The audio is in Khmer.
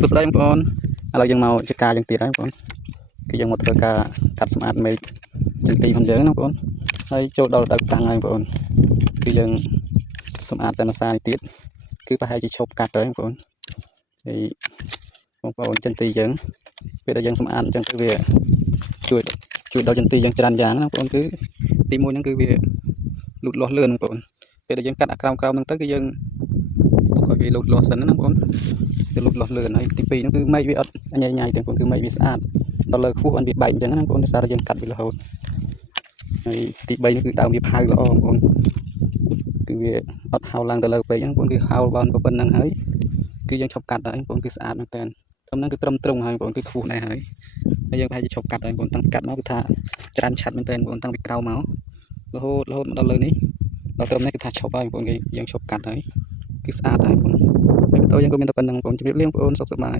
សួស្តីបងប្អូនឥឡូវយើងមកជាការយើងទៀតហើយបងប្អូនគឺយើងមកធ្វើការកាត់សម្អាតមេឃចន្ទីផងយើងណាបងប្អូនហើយចូលដល់រដូវតាំងហើយបងប្អូនគឺយើងសម្អាតតែមួយសារនេះទៀតគឺប្រហែលជាឈប់កាត់ទៅបងប្អូនហើយបងប្អូនចន្ទីយើងពេលដែលយើងសម្អាតអញ្ចឹងគឺវាជួយដល់ចន្ទីយើងច្រើនយ៉ាងណាបងប្អូនគឺទី1ហ្នឹងគឺវាលូតលាស់លឿនបងប្អូនពេលដែលយើងកាត់អាក្រោមហ្នឹងទៅគឺយើងទុកឲ្យវាលូតលាស់សិនណាបងប្អូនវាលូតលាស់លឿនហើយទី2ហ្នឹងគឺមេឃវាអត់ញ៉ៃទាំងបងប្អូនគឺមេឃវាស្អាតដល់លើខ្ពស់អត់វាបែកអញ្ចឹងណាបងប្អូនដោយសារតែយើងកាត់វារហូតហើយទី3ហ្នឹងគឺដើមវាផៅល្អបងប្អូនគឺវាអត់ហៅឡើងទៅលើពេកហ្នឹងបងប្អូនគឺហៅបានប៉ុណ្្នឹងហើយគឺយើងឈប់កាត់ហើយបងប្អូនគឺស្អាតមែនតើត្រឹមហ្នឹងគឺត្រឹមត្រង់ហើយបងប្អូនគឺខ្ពស់ដែរហើយយើងប្រហែលជាឈប់កាត់ហើយបងប្អូនតាំងកាត់មកគឺថាច្រើនឆាត់មែនតើបងប្អូនតាំងពីក្រៅមករហូតមកដល់លើនេះដល់ត្រឹមនេះគឺថាឈប់ហើយបងប្អូនយើងឈប់កាត់ហើយគឺស្អាតហើយបងប្អូនហើយបន្តយើងក៏មានតែប៉ុណ្្នឹងបងប្អូនជម្រាបលាបងប្អូនសុខសប្បាយ